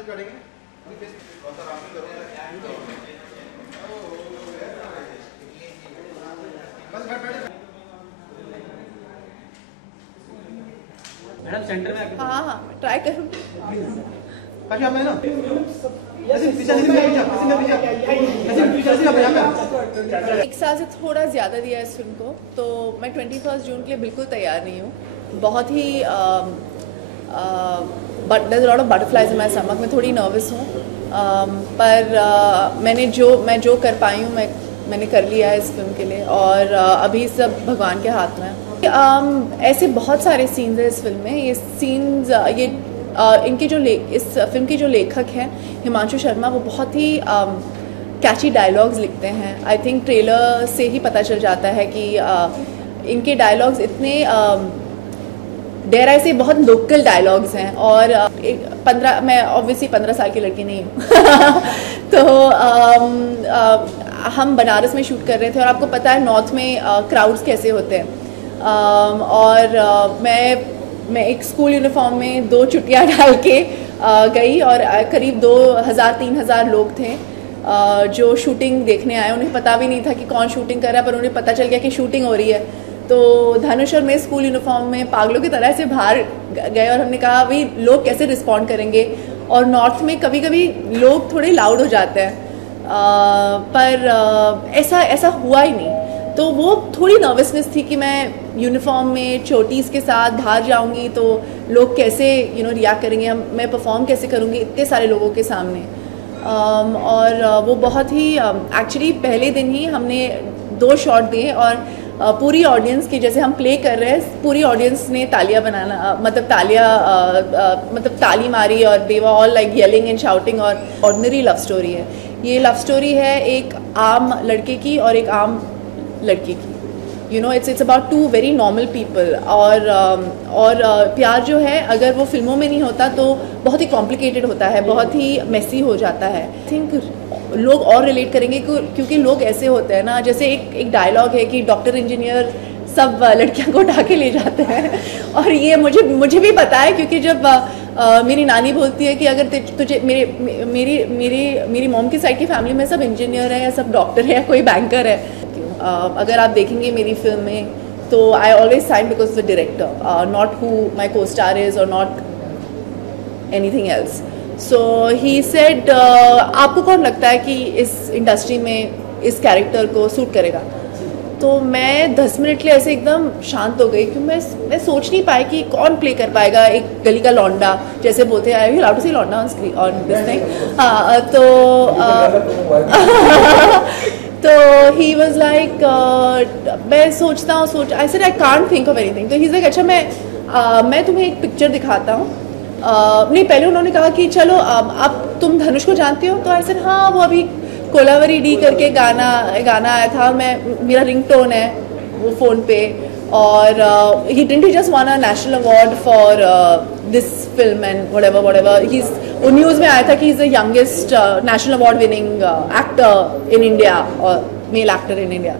Madam centre में हाँ हाँ ट्राई करूँ। एक साल से थोड़ा ज़्यादा दिया है इस फिल्म को, तो मैं 21 जून के लिए बिल्कुल तैयार नहीं हूँ। बहुत ही there's a lot of butterflies in my stomach, मैं थोड़ी नर्वस हूँ, पर मैं जो कर पाई हूँ मैंने कर लिया है इस फिल्म के लिए, और अभी सब भगवान के हाथ में है। ऐसे बहुत सारे सीन्स हैं इस फिल्म में। ये सीन्स इनके इस फिल्म के जो लेखक हैं हिमांशु शर्मा, वो बहुत ही कैची डायलॉग्स लिखते हैं। आई थिंक ट्रेलर से ही पता चल जाता है कि इनके डायलॉग्स इतने डेयर आई से बहुत लोकल डायलॉग्स हैं। और मैं ऑब्वियसली 15 साल की लड़की नहीं हूँ तो हम बनारस में शूट कर रहे थे, और आपको पता है नॉर्थ में क्राउड्स कैसे होते हैं। और मैं एक स्कूल यूनिफॉर्म में 2 चुटियाँ डाल के गई, और करीब 2000-3000 लोग थे जो शूटिंग देखने आए। उन्हें पता भी नहीं था कि कौन शूटिंग कर रहा है, पर उन्हें पता चल गया कि शूटिंग हो रही है। तो धनुष और मैं स्कूल यूनिफॉर्म में पागलों की तरह से बाहर गए, और हमने कहा भाई लोग कैसे रिस्पॉन्ड करेंगे। और नॉर्थ में कभी कभी लोग थोड़े लाउड हो जाते हैं, पर ऐसा हुआ ही नहीं। तो वो थोड़ी नर्वसनेस थी कि मैं यूनिफॉर्म में चोटीज़ के साथ बाहर जाऊंगी तो लोग कैसे रिएक्ट करेंगे, मैं परफॉर्म कैसे करूंगी इतने सारे लोगों के सामने। और वो बहुत ही एक्चुअली पहले दिन ही हमने 2 शॉट दिए, और पूरी ऑडियंस की, जैसे हम प्ले कर रहे हैं, पूरी ऑडियंस ने तालियां बनाना मतलब ताली मारी, और they were all like yelling and shouting. और ऑर्डिनरी लव स्टोरी है ये। लव स्टोरी है एक आम लड़के की और एक आम लड़की की। It's about 2 very normal people. और प्यार जो है, अगर वो फिल्मों में नहीं होता तो बहुत ही कॉम्प्लिकेटेड होता है, बहुत ही मेसी हो जाता है। आई थिंक लोग और रिलेट करेंगे क्योंकि लोग ऐसे होते हैं ना, जैसे एक डायलॉग है कि डॉक्टर इंजीनियर सब लड़कियों को उठा के ले जाते हैं। और ये मुझे भी पता है, क्योंकि जब मेरी नानी बोलती है कि अगर तुझे मेरी मॉम की साइड की फैमिली में सब इंजीनियर है या सब डॉक्टर है या कोई बैंकर है। अगर आप देखेंगे मेरी फिल्म में तो I always sign because the director, not who my co-star is और not anything else. So he said आपको कौन लगता है कि इस इंडस्ट्री में इस कैरेक्टर को सूट करेगा। तो मैं 10 मिनट के लिए ऐसे एकदम शांत हो गई, क्योंकि मैं सोच नहीं पाई कि कौन प्ले कर पाएगा एक गली का लौंडा, जैसे बोलते हैं यू लाउड टू से लौंडा on screen on this thing. हाँ तो ही वॉज लाइक मैं सोचता हूँ I said I can't think of anything. तो ही इज लाइक अच्छा मैं तुम्हें एक पिक्चर दिखाता हूँ। नहीं, पहले उन्होंने कहा कि चलो आप तुम धनुष को जानते हो। तो आई सेड हाँ, वो अभी कोलावरी डी करके गाना आया था, मेरा रिंगटोन है वो फ़ोन पे। और he didn't just one a national award for this film and whatever वो न्यूज़ में आया था कि he is the youngest national award winning actor in India और मेल एक्टर इन इंडिया।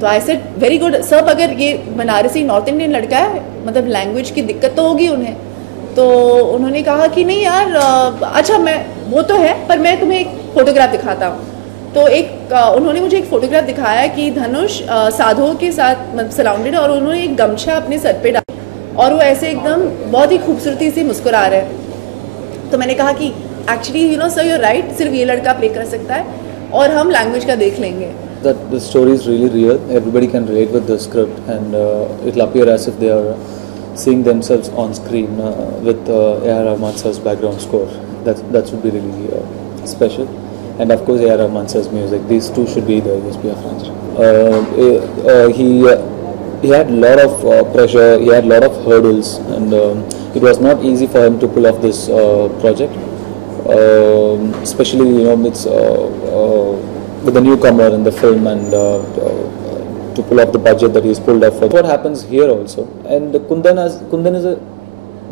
तो आई सेड वेरी गुड सब, अगर ये बनारसी नॉर्थ इंडियन लड़का है, मतलब लैंग्वेज की दिक्कत तो होगी उन्हें। तो उन्होंने कहा कि नहीं यार, अच्छा वो तो है, पर मैं तुम्हें एक फ़ोटोग्राफ दिखाता हूँ। तो उन्होंने मुझे एक फ़ोटोग्राफ दिखाया कि धनुष साधुओं के साथ सराउंडेड, और उन्होंने एक गमछा अपने सर पे डाला और वो ऐसे एकदम बहुत ही खूबसूरती से मुस्कुरा रहे हैं। तो मैंने कहा कि actually sir you are right, सिर्फ ये लड़का प्ले कर सकता है और हम लैंग्वेज का देख लेंगे। That the story is really real. Everybody can relate with the script, and it'll appear as if they are seeing themselves on screen with A.R. Rahman sir's background score. That should be really special, and of course A.R. Rahman sir's music. These two should be the USP of franchise. He had a lot of pressure. He had a lot of hurdles, and it was not easy for him to pull off this project. Especially it's with the newcomer in the film, and to pull off the budget that he's pulled off. What happens here also, and Kundan is a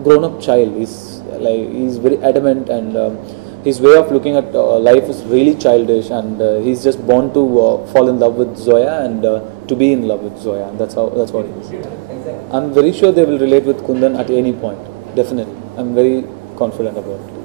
grown-up child. He's very adamant, and his way of looking at life is really childish, and he's just born to fall in love with Zoya and to be in love with Zoya, and that's what it is. I'm very sure they will relate with Kundan at any point. Definitely, I'm very confident about it.